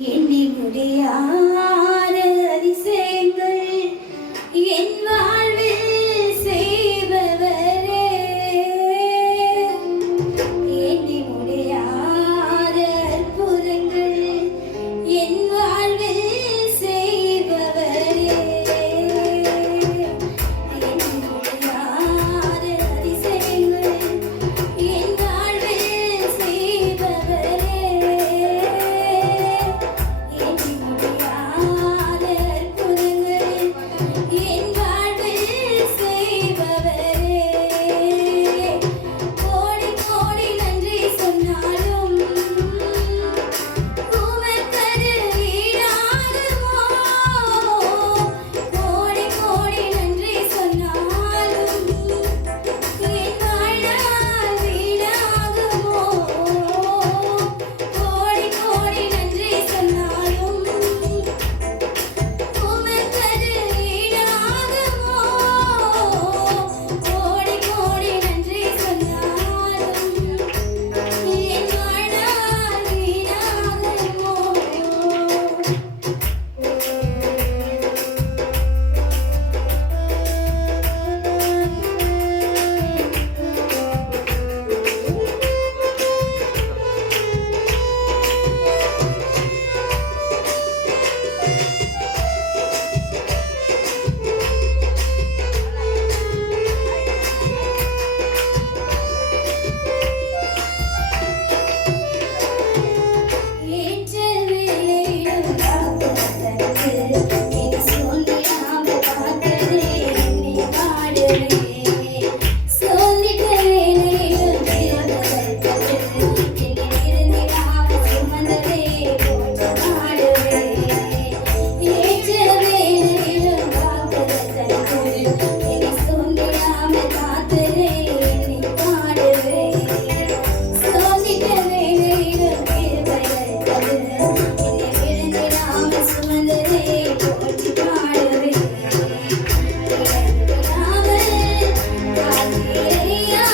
எண்ணி முடியாத அதிசயங்கள் என் Yeah.